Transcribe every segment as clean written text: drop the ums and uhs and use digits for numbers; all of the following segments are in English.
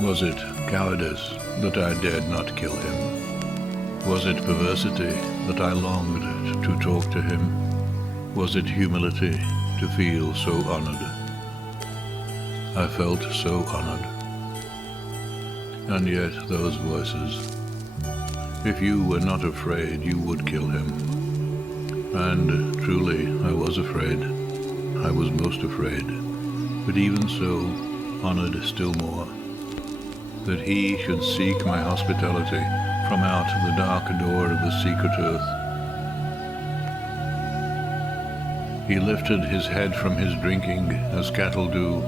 Was it cowardice that I dared not kill him? Was it perversity that I longed to talk to him? Was it humility to feel so honored? I felt so honored. And yet those voices, if you were not afraid, you would kill him. And truly, I was afraid. I was most afraid. But even so, honored still more, that he should seek my hospitality from out the dark door of the secret earth. He lifted his head from his drinking, as cattle do,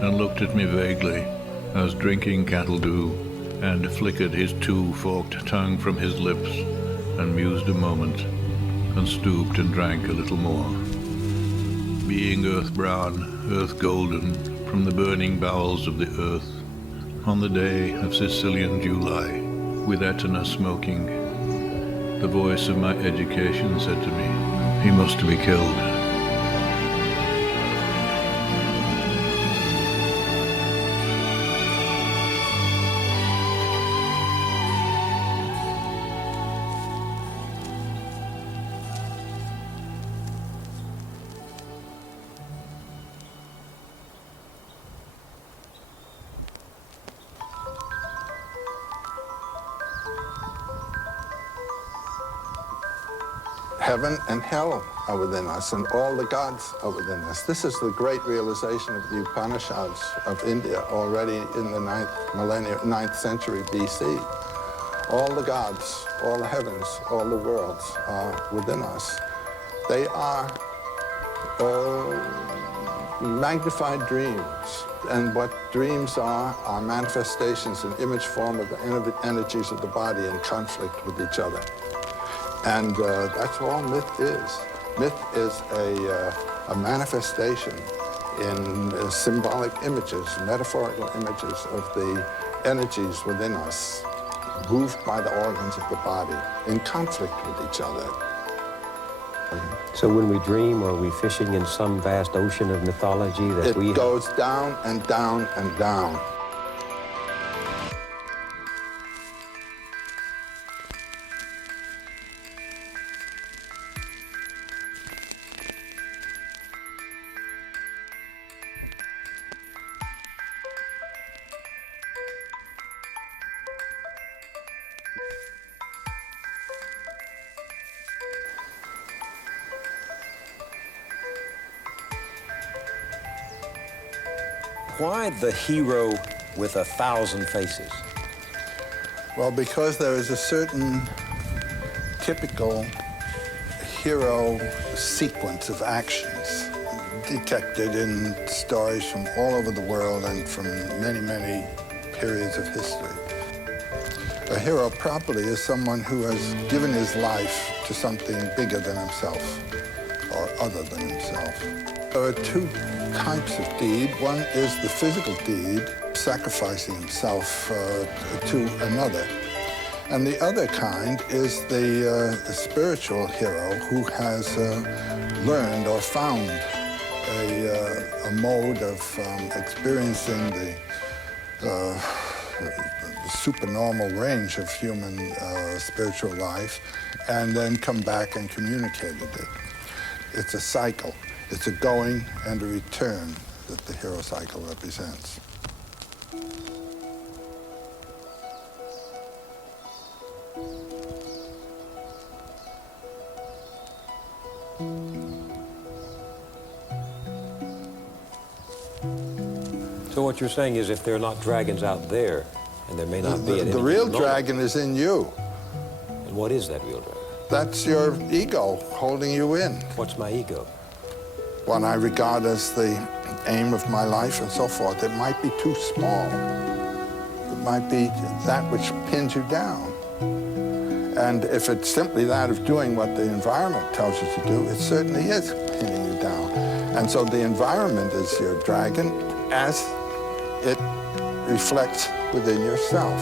and looked at me vaguely, as drinking cattle do, and flickered his two-forked tongue from his lips, and mused a moment, and stooped and drank a little more. Being earth-brown, earth-golden, from the burning bowels of the earth, on the day of Sicilian July, with Etna smoking, the voice of my education said to me, he must be killed. Heaven and hell are within us, and all the gods are within us. This is the great realization of the Upanishads of India already in the 9th century BC. All the gods, all the heavens, all the worlds are within us. They are magnified dreams. And what dreams are manifestations in image form of the energies of the body in conflict with each other. And that's all myth is. Myth is a manifestation in symbolic images, metaphorical images of the energies within us, moved by the organs of the body, in conflict with each other. So when we dream, are we fishing in some vast ocean of mythology that it goes down and down and down. Why the hero with 1,000 faces? Well, because there is a certain typical hero sequence of actions detected in stories from all over the world and from many, many periods of history. A hero properly is someone who has given his life to something bigger than himself or other than himself. There are two types of deed. One is the physical deed, sacrificing himself to another. And the other kind is the spiritual hero who has learned or found a mode of experiencing the supernormal range of human spiritual life and then come back and communicated it. It's a cycle. It's a going and a return that the hero cycle represents. So what you're saying is if there are not dragons out there, and there may not be at any The real moment, dragon is in you. And what is that real dragon? That's your ego holding you in. What's my ego? What I regard as the aim of my life and so forth. It might be too small. It might be that which pins you down. And if it's simply that of doing what the environment tells you to do, it certainly is pinning you down. And so the environment is your dragon as it reflects within yourself.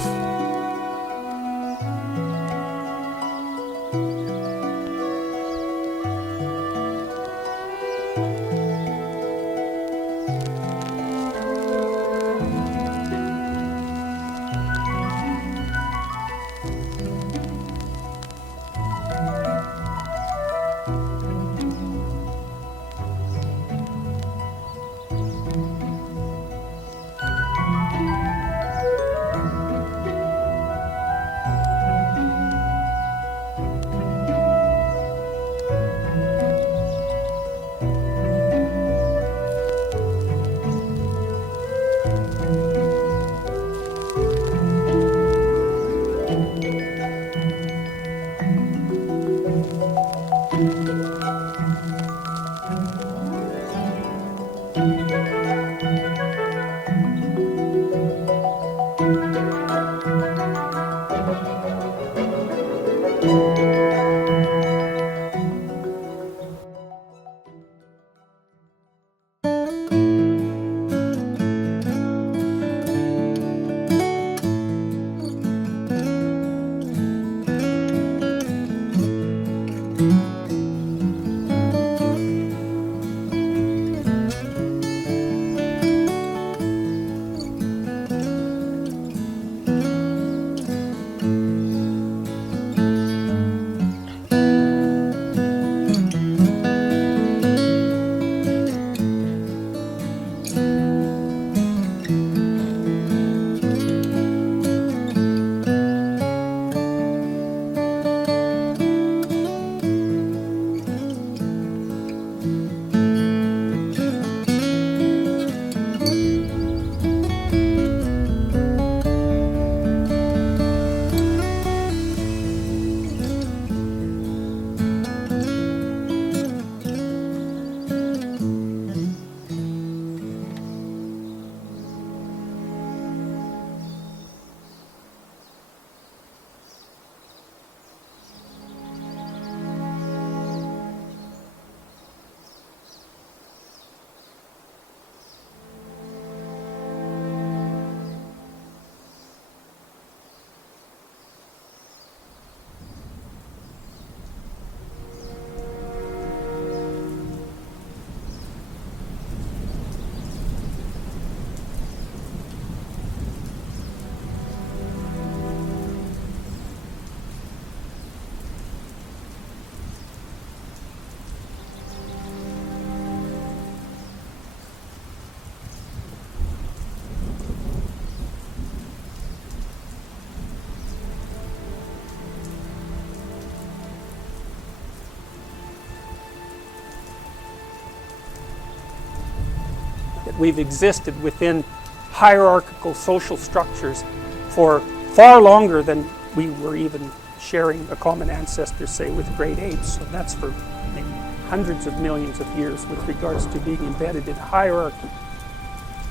we've existed within hierarchical social structures for far longer than we were even sharing a common ancestor, say, with great apes. So that's for maybe hundreds of millions of years with regards to being embedded in hierarchy.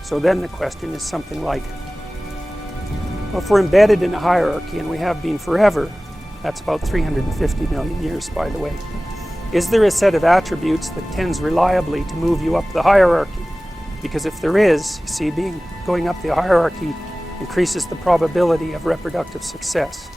So then the question is something like, well, if we're embedded in a hierarchy, and we have been forever, that's about 350 million years, by the way, is there a set of attributes that tends reliably to move you up the hierarchy? Because if there is, you see, going up the hierarchy increases the probability of reproductive success.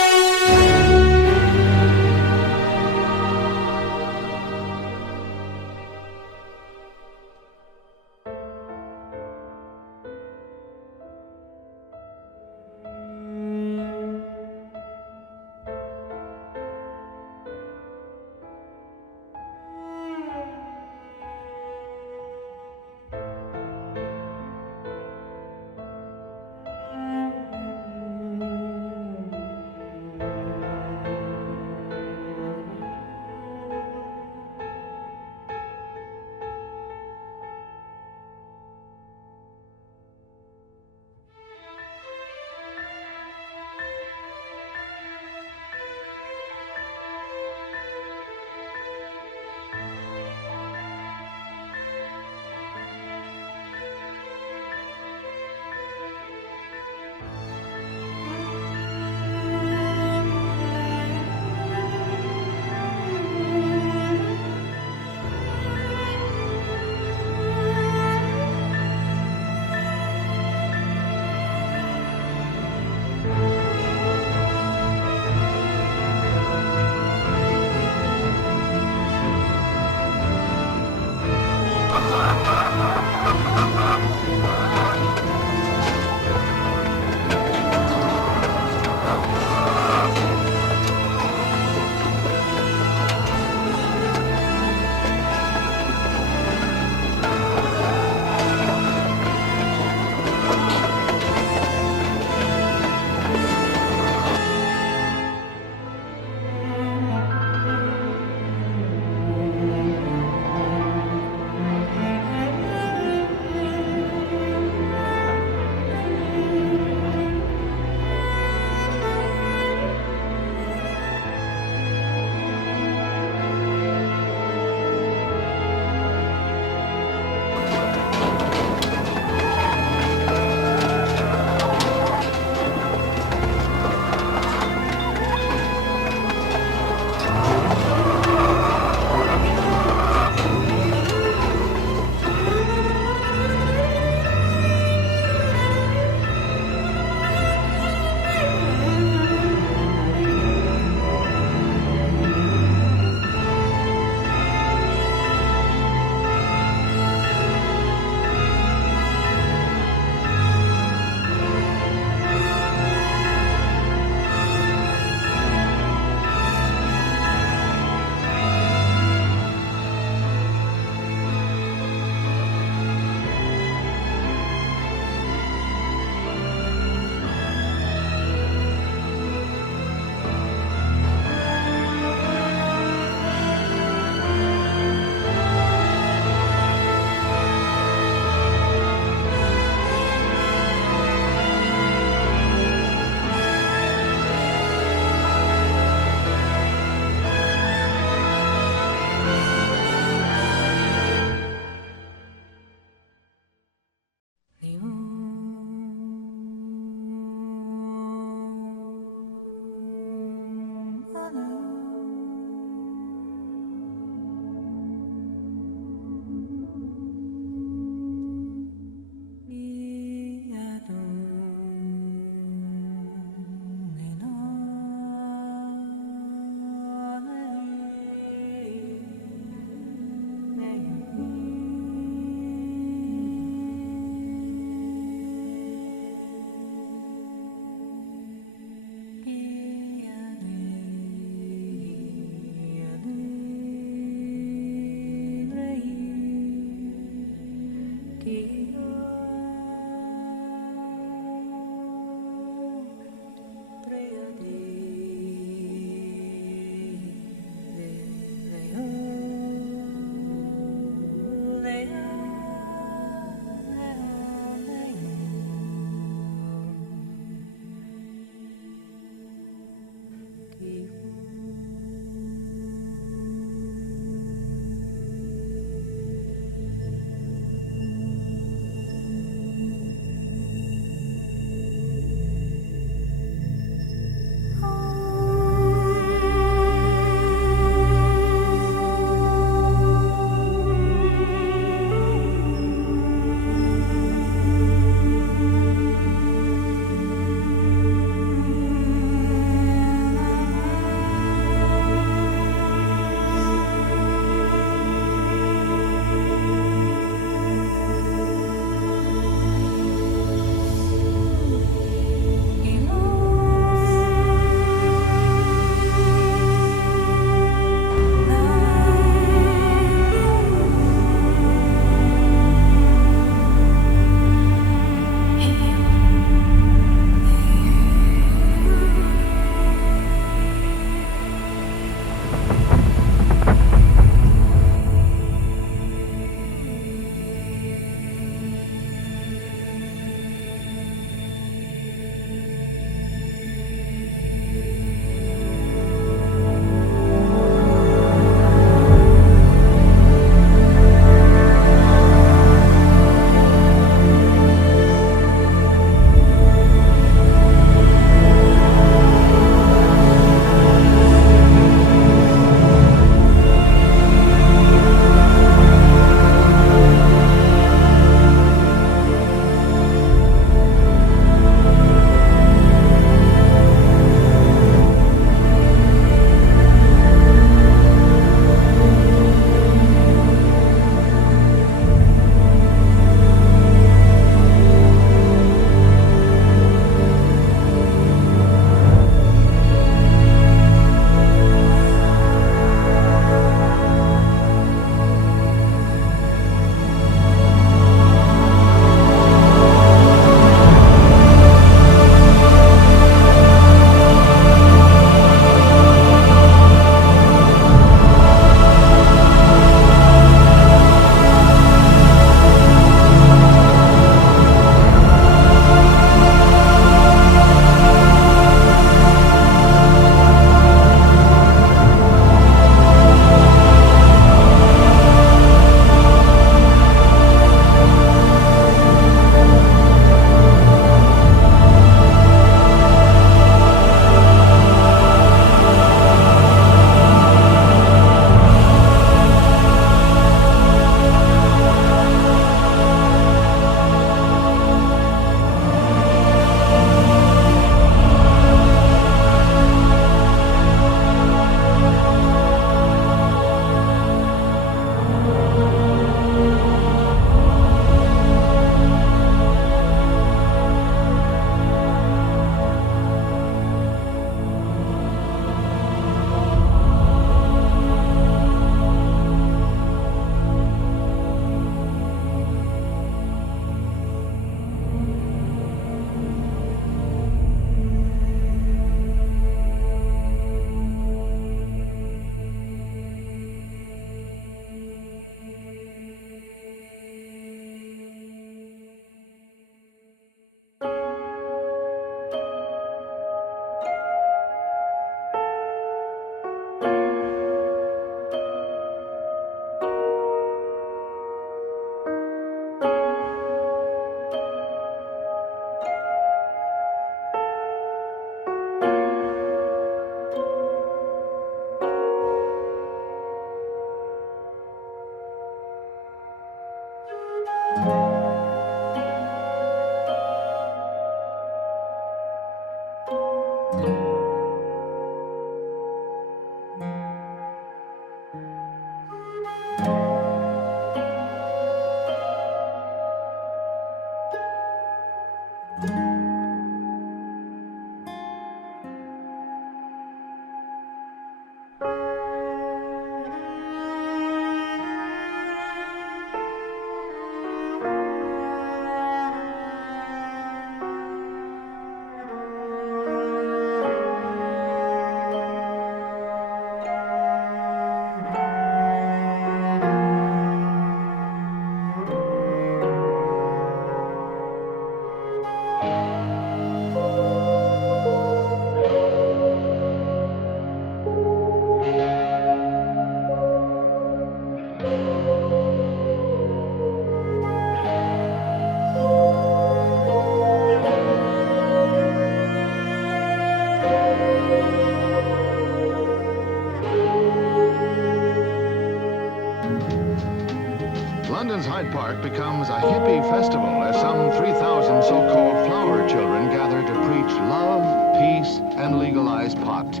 London's Hyde Park becomes a hippie festival as some 3,000 so-called flower children gather to preach love, peace, and legalize pot.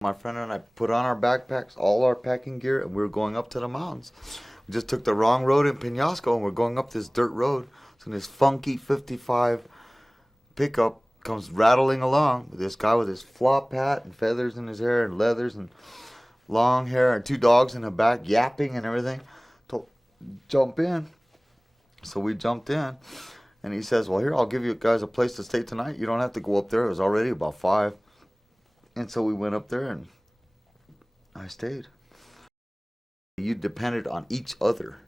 My friend and I put on our backpacks, all our packing gear, and we were going up to the mountains. We just took the wrong road in Penasco, and we're going up this dirt road. So this funky 55 pickup comes rattling along with this guy with his flop hat and feathers in his hair and leathers and long hair and two dogs in the back yapping and everything. Told, jump in. So we jumped in, and he says, well, here, I'll give you guys a place to stay tonight. You don't have to go up there. It was already about 5. And so we went up there, and I stayed. You depended on each other,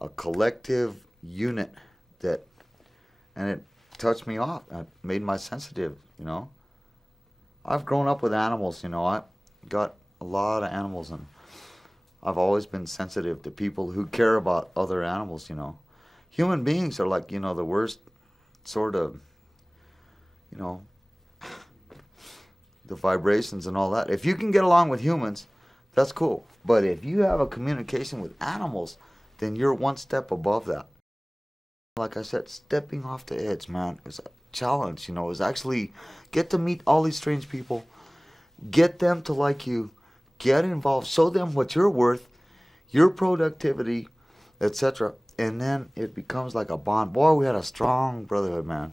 a collective unit and it touched me off. It made my sensitive, you know. I've grown up with animals, you know. I got a lot of animals, and I've always been sensitive to people who care about other animals, you know. Human beings are like, you know, the worst sort of, you know, the vibrations and all that. If you can get along with humans, that's cool. But if you have a communication with animals, then you're one step above that. Like I said, stepping off the edge, man, is a challenge, you know. Is actually get to meet all these strange people, get them to like you, get involved, show them what you're worth, your productivity, etc. And then it becomes like a bond. Boy, we had a strong brotherhood, man.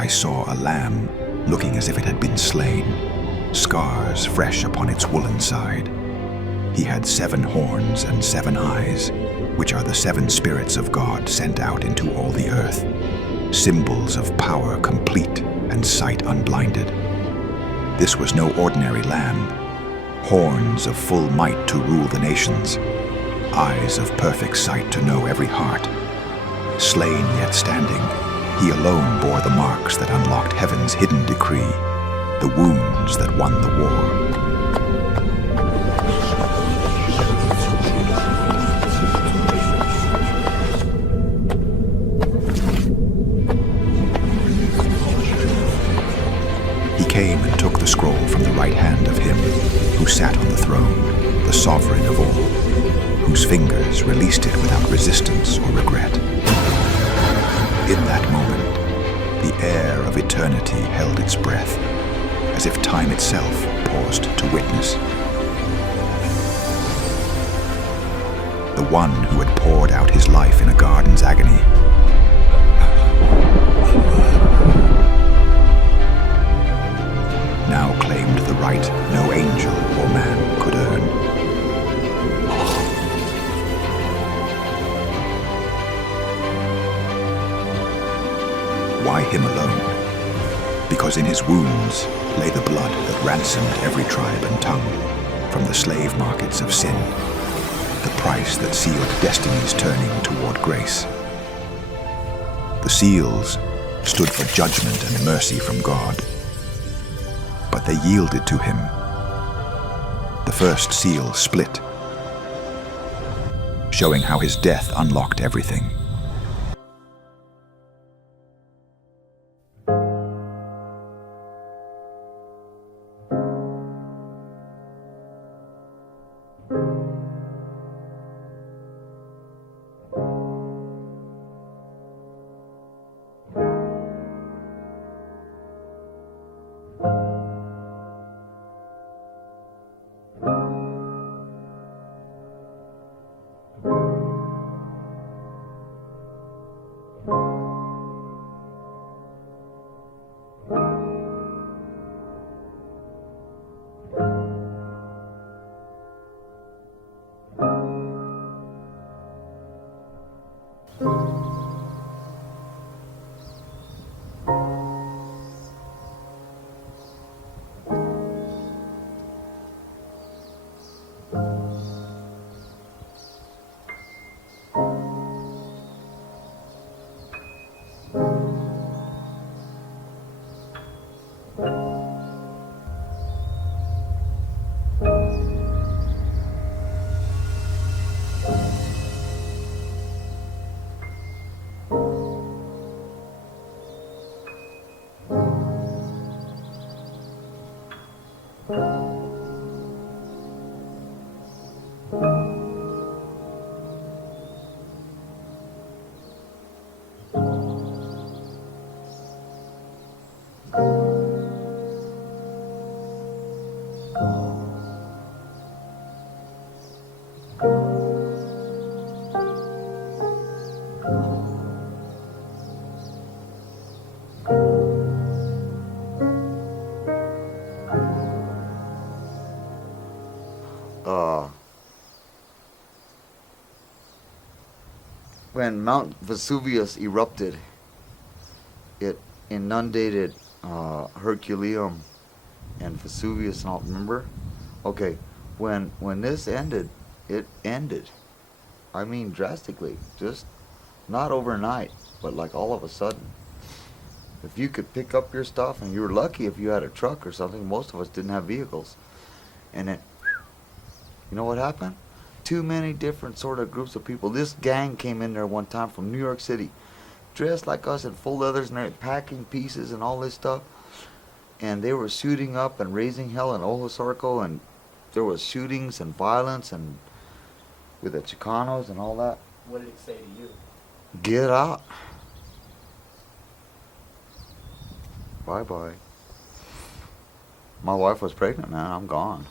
I saw a lamb looking as if it had been slain, scars fresh upon its woolen side. He had 7 horns and 7 eyes, which are the 7 spirits of God sent out into all the earth, symbols of power complete and sight unblinded. This was no ordinary lamb. Horns of full might to rule the nations, eyes of perfect sight to know every heart. Slain yet standing, he alone bore the marks that unlocked heaven's hidden decree, the wounds that won the war. He came and took the scroll from the right hand of him who sat on the throne, the sovereign of all, whose fingers released it without resistance or regret. In that moment, the air of eternity held its breath, as if time itself paused to witness. The one who had poured out his life in a garden's agony now claimed the right no angel or man could earn. Why him alone? Because in his wounds lay the blood that ransomed every tribe and tongue from the slave markets of sin, the price that sealed destinies turning toward grace. The seals stood for judgment and mercy from God, but they yielded to him. The first seal split, showing how his death unlocked everything. When Mount Vesuvius erupted, it inundated Herculaneum and Vesuvius, and all. Remember? Okay, when this ended, it ended. I mean, drastically, just not overnight, but like all of a sudden. If you could pick up your stuff, and you were lucky if you had a truck or something. Most of us didn't have vehicles, and then, you know what happened? Too many different sort of groups of people. This gang came in there one time from New York City, dressed like us in full leathers and they're packing pieces and all this stuff. And they were shooting up and raising hell in Ojosarco, and there was shootings and violence and with the Chicanos and all that. What did it say to you? Get out. Bye-bye. My wife was pregnant, man. I'm gone.